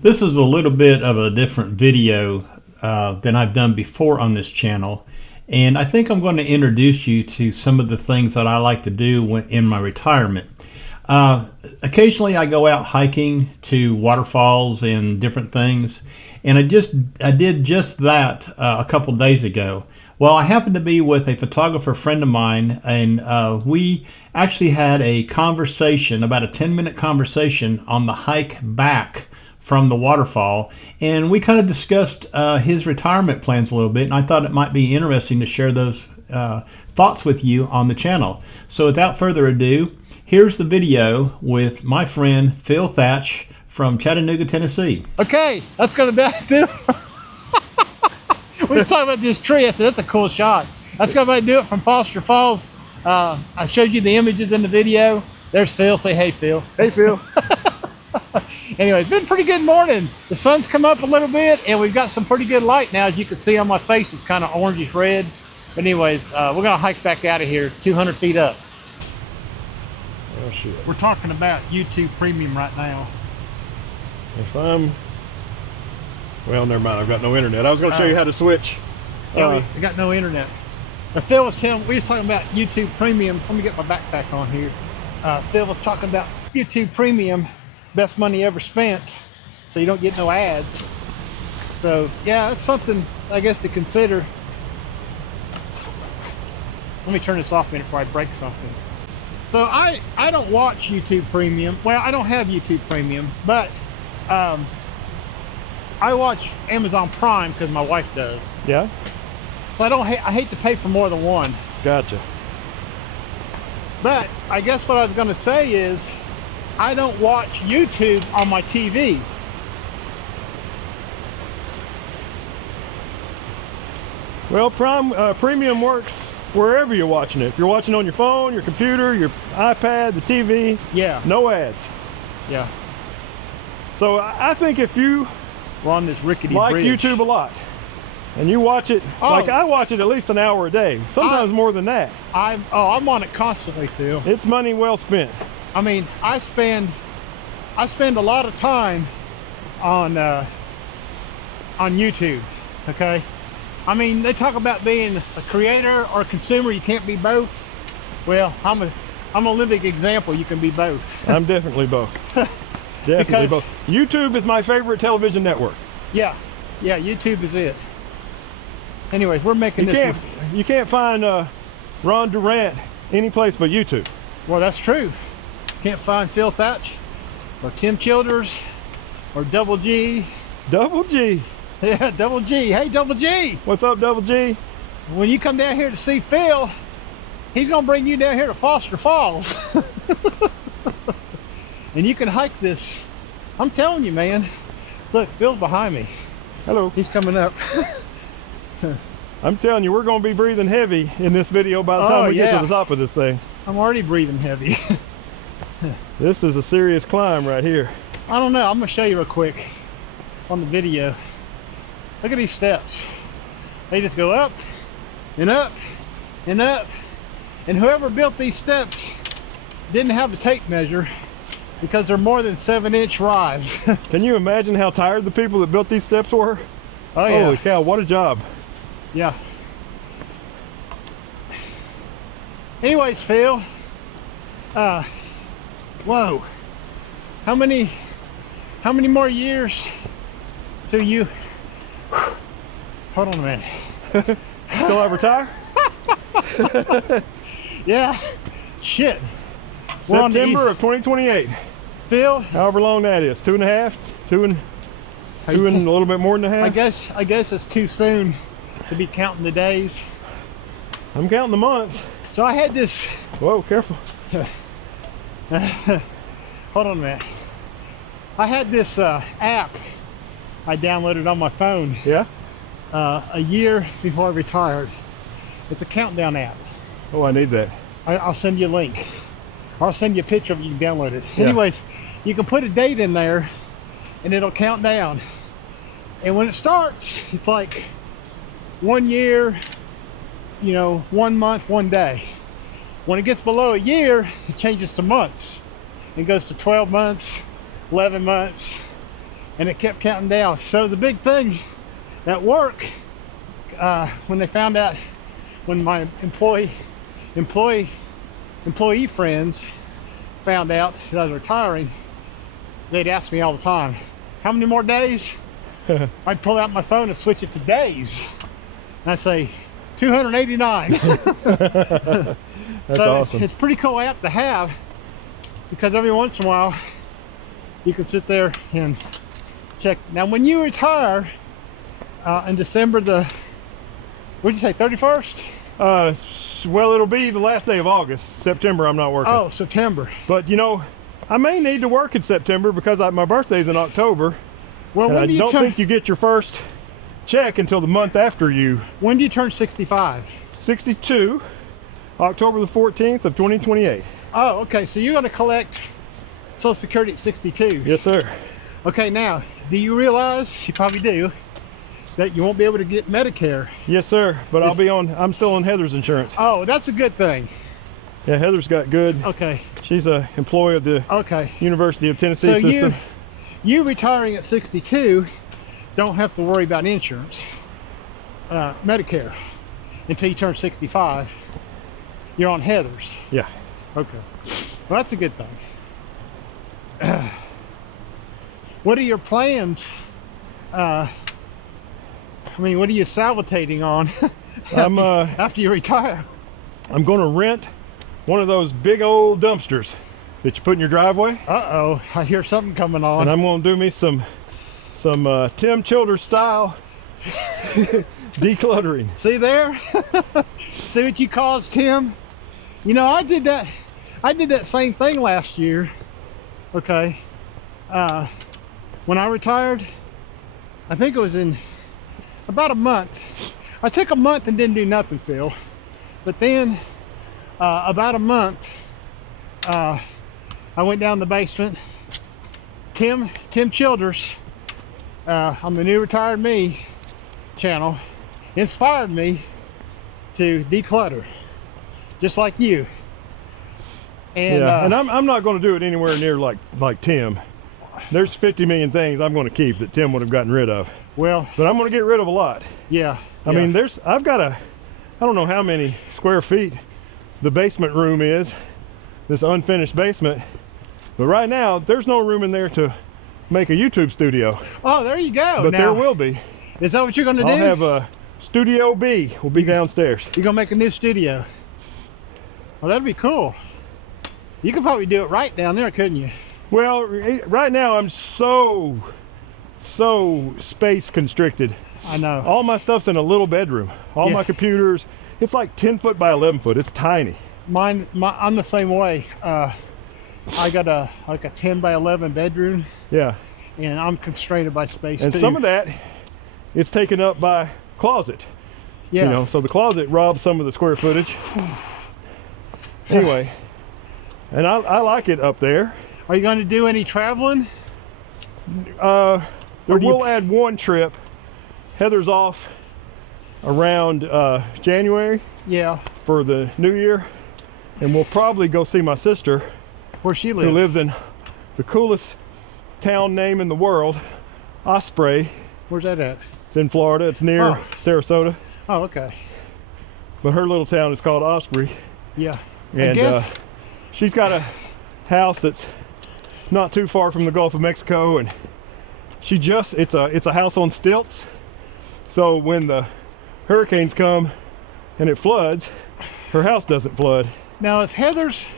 This is a little bit of a different video than I've done before on this channel, and I think I'm going to introduce you to some of the things that I like to do when in my retirement. Occasionally I go out hiking to waterfalls and different things, and I did just that a couple days ago. Well, I happened to be with a photographer friend of mine, and we actually had a conversation, about a 10-minute conversation on the hike back from the waterfall, and we kind of discussed his retirement plans a little bit, and I thought it might be interesting to share those thoughts with you on the channel. So without further ado, here's the video with my friend Phil Thatch from Chattanooga, Tennessee. Okay, that's gonna do. We were talking about this tree. I said, that's a cool shot. That's gonna do it from Foster Falls. I showed you the images in the video. There's Phil. Say hey, Phil. Hey, Phil. Anyway, it's been a pretty good morning. The sun's come up a little bit, and we've got some pretty good light now. As you can see on my face, it's kind of orangish red. But anyways, we're gonna hike back out of here, 200 feet up. Oh, shit. We're talking about YouTube Premium right now. If I'm... Well, never mind. I've got no internet. I was going to show you how to switch. Yeah, we got no internet. Now, Phil was telling, we was talking about YouTube Premium. Let me get my backpack on here. Phil was talking about YouTube Premium, best money ever spent, so you don't get no ads. So yeah, that's something I guess to consider. Let me turn this off a minute before I break something. So I don't watch YouTube Premium. Well, I don't have YouTube Premium, but I watch Amazon Prime because my wife does. Yeah? So I hate to pay for more than one. Gotcha. But I guess what I was going to say is I don't watch YouTube on my TV. Well, Premium works wherever you're watching it. If you're watching on your phone, your computer, your iPad, the TV, yeah, no ads. Yeah. So I think if you we're on this rickety like bridge. YouTube a lot, and you watch it, like I watch it at least an hour a day, sometimes more than that. I'm on it constantly, Phil. It's money well spent. I mean, I spend a lot of time on YouTube. Okay. I mean, they talk about being a creator or a consumer. You can't be both. Well, I'm a living example. You can be both. I'm definitely both. Definitely both. YouTube is my favorite television network. Yeah, yeah, YouTube is it. Anyways, we're making this. You can't find Ron Durant any place but YouTube. Well, that's true. Can't find Phil Thatch or Tim Childers or Double G. Double G. Yeah, Double G. Hey, Double G. What's up, Double G? When you come down here to see Phil, he's gonna bring you down here to Foster Falls. And you can hike this. I'm telling you, man. Look, Phil's behind me. Hello. He's coming up. I'm telling you, we're going to be breathing heavy in this video by the time we get to the top of this thing. I'm already breathing heavy. This is a serious climb right here. I don't know. I'm going to show you real quick on the video. Look at these steps. They just go up and up and up. And whoever built these steps didn't have a tape measure, because they're more than 7-inch rise. Can you imagine how tired the people that built these steps were? Oh yeah. Holy cow, what a job. Yeah. Anyways, Phil, whoa. How many more years till you, hold on a minute. Till I retire? Yeah, shit. September of 2028. Phil, however long that is, 2.5, two and a little bit more than a half. I guess it's too soon to be counting the days. I'm counting the months. So I had this. Whoa, careful. Hold on a minute. I had this app I downloaded on my phone. Yeah. A year before I retired. It's a countdown app. Oh, I need that. I'll send you a link. I'll send you a picture of it. You can download it. Yeah. Anyways, you can put a date in there and it'll count down. And when it starts, it's like 1 year, 1 month, 1 day. When it gets below a year, it changes to months. It goes to 12 months, 11 months, and it kept counting down. So the big thing at work, when they found out, when my employee friends found out that I was retiring, they'd ask me all the time, how many more days? I'd pull out my phone and switch it to days. And I'd say, 289. That's so awesome. it's pretty cool app to have, because every once in a while you can sit there and check. Now when you retire in December what'd you say, 31st? Well, it'll be the last day of August. September I'm not working. Oh, September. But you know, I may need to work in September because my birthday's in October. Well, and when I do you don't think you get your first check until the month after you. When do you turn 65? 62, October the 14th of 2028. Oh, okay. So you're going to collect Social Security at 62. Yes, sir. Okay, now, do you realize, you probably do, that you won't be able to get Medicare? Yes, sir. But I'm still on Heather's insurance. Oh, that's a good thing. Yeah, Heather's got good. Okay. She's a employee of the University of Tennessee system. So you retiring at 62 don't have to worry about insurance, Medicare, until you turn 65. You're on Heather's. Yeah. Okay. Well, that's a good thing. What are your plans? What are you salivating on after you retire? I'm going to rent one of those big old dumpsters that you put in your driveway. Uh-oh, I hear something coming on. And I'm going to do me some Tim Childers style decluttering. See there? See what you caused, Tim? You know, I did that same thing last year. Okay. When I retired, I think it was in about a month. I took a month and didn't do nothing, Phil. But then about a month, I went down the basement. Tim Childers on the New Retired Me channel inspired me to declutter, just like you. And, yeah, and I'm not going to do it anywhere near like Tim. There's 50 million things I'm going to keep that Tim would have gotten rid of. Well, but I'm going to get rid of a lot. Yeah. I mean, I've got I don't know how many square feet the basement room is, this unfinished basement. But right now, there's no room in there to make a YouTube studio. Oh, there you go. But now, there will be. Is that what you're going to do? I'll have a Studio B will be downstairs. You're going to make a new studio. Well, that'd be cool. You could probably do it right down there, couldn't you? Well, right now I'm so space constricted. I know. All my stuff's in a little bedroom. All my computers, it's like 10 foot by 11 foot. It's tiny. I'm the same way. I got a 10 by 11 bedroom. Yeah. And I'm constrained by space and too. Some of that is taken up by closet. Yeah. You know, so the closet robs some of the square footage. Anyway, and I like it up there. Are you going to do any traveling? We'll add one trip. Heather's off around January. Yeah. For the new year, and we'll probably go see my sister. Where she lives? Who lives in the coolest town name in the world, Osprey. Where's that at? It's in Florida. It's near Sarasota. Oh, okay. But her little town is called Osprey. Yeah. And she's got a house that's not too far from the Gulf of Mexico, and it's a house on stilts. So when the hurricanes come and it floods, her house doesn't flood. Now is Heather's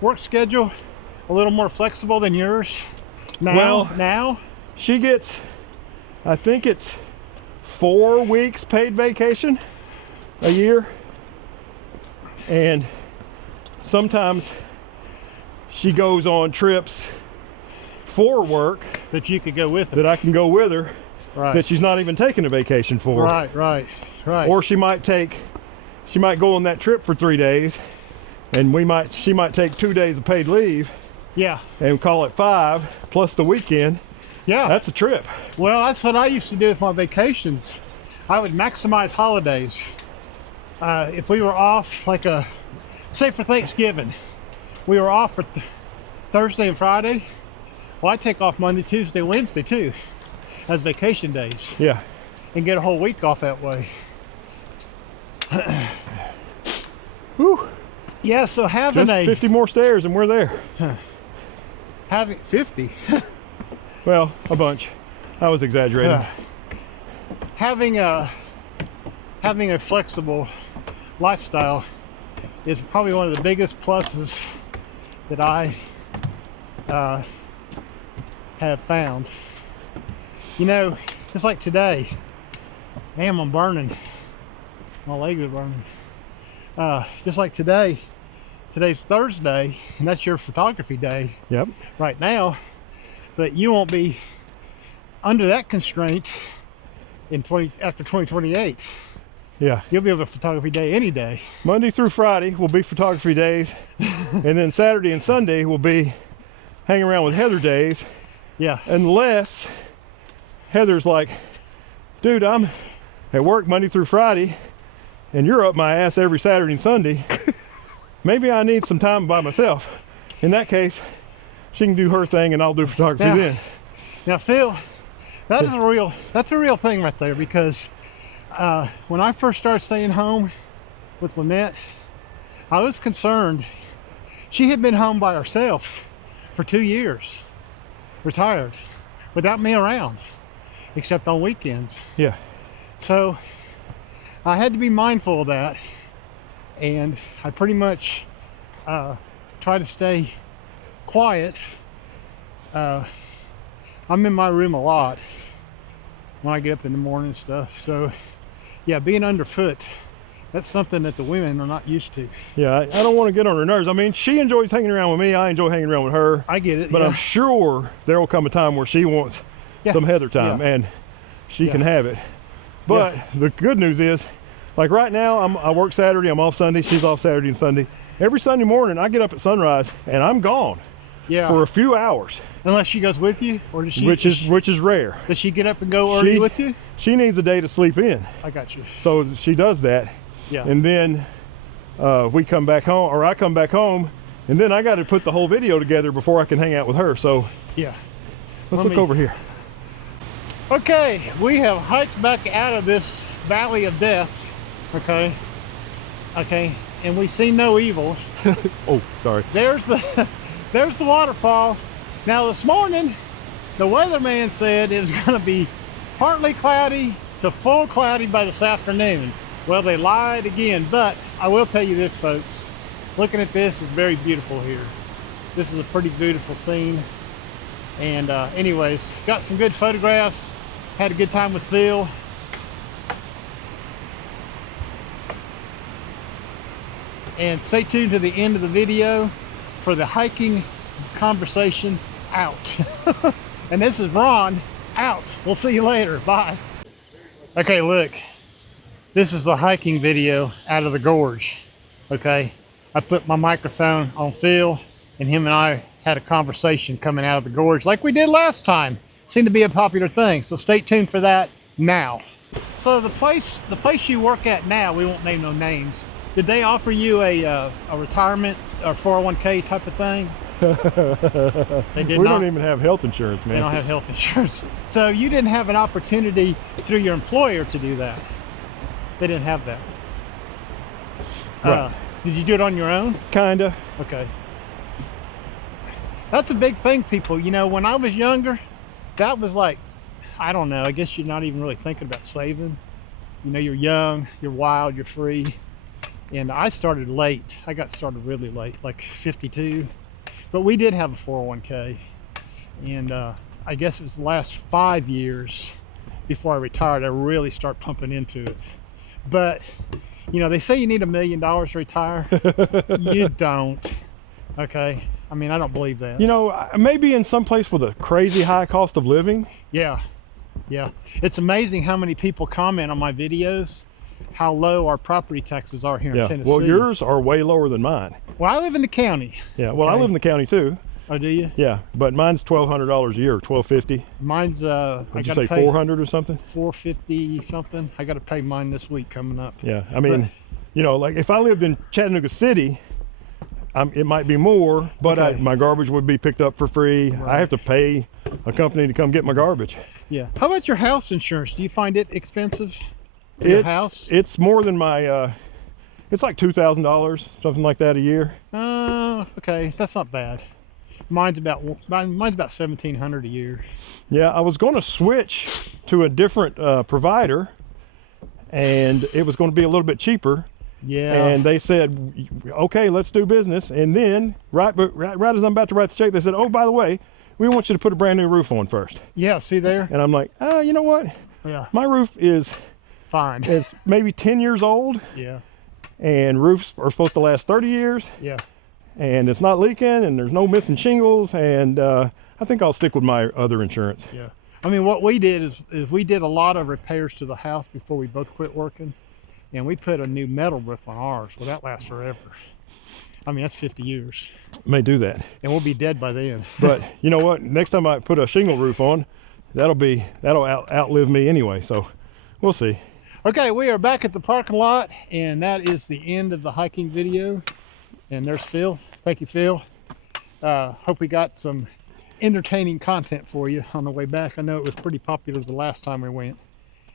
work schedule a little more flexible than yours now? She gets, I think it's 4 weeks paid vacation a year, and sometimes she goes on trips for work that you could go with her. That I can go with her. Right. That she's not even taking a vacation for. Right. Or she might go on that trip for 3 days, and she might take 2 days of paid leave. Yeah. And call it 5 plus the weekend. Yeah. That's a trip. Well, that's what I used to do with my vacations. I would maximize holidays. If we were off, say for Thanksgiving, we were off for Thursday and Friday, Well, I take off Monday, Tuesday, Wednesday too, as vacation days, Yeah. and get a whole week off that way. Whew. Yeah, so having Just 50 more stairs and we're there. having 50. Well, a bunch. I was exaggerating. Having a flexible lifestyle is probably one of the biggest pluses that I have found. You know, just like today, damn, I'm burning. My legs are burning. Just like today, today's Thursday, and that's your photography day. Yep. Right now, but you won't be under that constraint after 2028. Yeah. You'll be able to photography day any day. Monday through Friday will be photography days, and then Saturday and Sunday will be hanging around with Heather days. Yeah. Unless Heather's like, dude, I'm at work Monday through Friday, and you're up my ass every Saturday and Sunday. Maybe I need some time by myself. In that case, she can do her thing, and I'll do photography then. Now, Phil, that's a real thing right there, because when I first started staying home with Lynette, I was concerned. She had been home by herself for 2 years, retired, without me around, except on weekends. Yeah. So I had to be mindful of that, and I pretty much try to stay quiet. I'm in my room a lot when I get up in the morning and stuff. So yeah, being underfoot, that's something that the women are not used to. Yeah, I don't want to get on her nerves. I mean, she enjoys hanging around with me. I enjoy hanging around with her. I get it. But yeah. I'm sure there will come a time where she wants some Heather time, and she can have it. But the good news is, like right now, I work Saturday, I'm off Sunday, she's off Saturday and Sunday. Every Sunday morning, I get up at sunrise and I'm gone for a few hours. Unless she goes with you, or does she? Which is rare. Does she get up and go early with you? She needs a day to sleep in. I got you. So she does that. Yeah. And then we come back home, or I come back home, and then I got to put the whole video together before I can hang out with her. So yeah. Let's look over here. Okay, we have hiked back out of this valley of death. Okay, and we see no evil. Oh, sorry. There's the waterfall. Now this morning, the weatherman said it was going to be partly cloudy to full cloudy by this afternoon. Well, they lied again, but I will tell you this, folks. Looking at this is very beautiful here. This is a pretty beautiful scene. And anyways, got some good photographs. Had a good time with Phil. And stay tuned to the end of the video for the hiking conversation out. And this is Ron out. We'll see you later. Bye. Okay, look. This is the hiking video out of the gorge. Okay, I put my microphone on Phil, and him and I had a conversation coming out of the gorge like we did last time. Seemed to be a popular thing, so stay tuned for that now. So the place you work at now, we won't name no names. Did they offer you a retirement or 401k type of thing? They did We not. don't even have health insurance, man. They don't have health insurance. So you didn't have an opportunity through your employer to do that. They didn't have that. Right. Did you do it on your own? Kinda. Okay. That's a big thing, people. You know, when I was younger, that was like, I don't know, I guess you're not even really thinking about saving. You know, you're young, you're wild, you're free. And I started late. I got started really late, like 52. But we did have a 401k. And I guess it was the last 5 years before I retired, I really start pumping into it. But, you know, they say you need $1 million to retire. You don't. Okay. I mean, I don't believe that. You know, maybe in some place with a crazy high cost of living. Yeah. It's amazing how many people comment on my videos, how low our property taxes are here in Tennessee. Well, yours are way lower than mine. Well, I live in the county. Yeah, well, I live in the county too. Oh, do you? Yeah, but mine's $1,200 a year, $1,250. Mine's Would you say 400 or something? 450 something. I got to pay mine this week coming up. Yeah, I mean, you know, like if I lived in Chattanooga City, it might be more, but Okay. my garbage would be picked up for free. I have to pay a company to come get my garbage. Yeah. How about your house insurance? Do you find it expensive for your house? It's more than my, it's like $2,000, something like that a year. Okay, that's not bad. Mine's about 1,700 a year. Yeah, I was going to switch to a different provider, and it was going to be a little bit cheaper. Yeah. And they said, okay, let's do business. And then right as I'm about to write the check, they said, oh, by the way, we want you to put a brand new roof on first. Yeah, see there? And I'm like, you know what? Yeah. My roof is Fine. it's maybe 10 years old, Yeah. and roofs are supposed to last 30 years, Yeah. and it's not leaking, and there's no missing shingles, and I think I'll stick with my other insurance. Yeah. I mean, what we did is we did a lot of repairs to the house before we both quit working, and we put a new metal roof on ours. Well, that lasts forever. I mean, that's 50 years, May do that. and we'll be dead by then. But you know what? Next time I put a shingle roof on, that'll outlive me anyway. So we'll see. Okay, we are back at the parking lot, and that is the end of the hiking video. And there's Phil. Thank you, Phil. Hope we got some entertaining content for you on the way back. I know it was pretty popular the last time we went.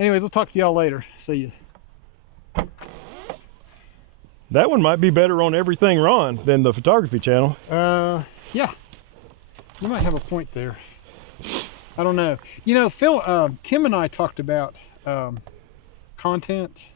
Anyways, we'll talk to y'all later. See you. That one might be better on Everything Ron than the photography channel. Yeah, you might have a point there. I don't know. You know, Phil, Tim and I talked about content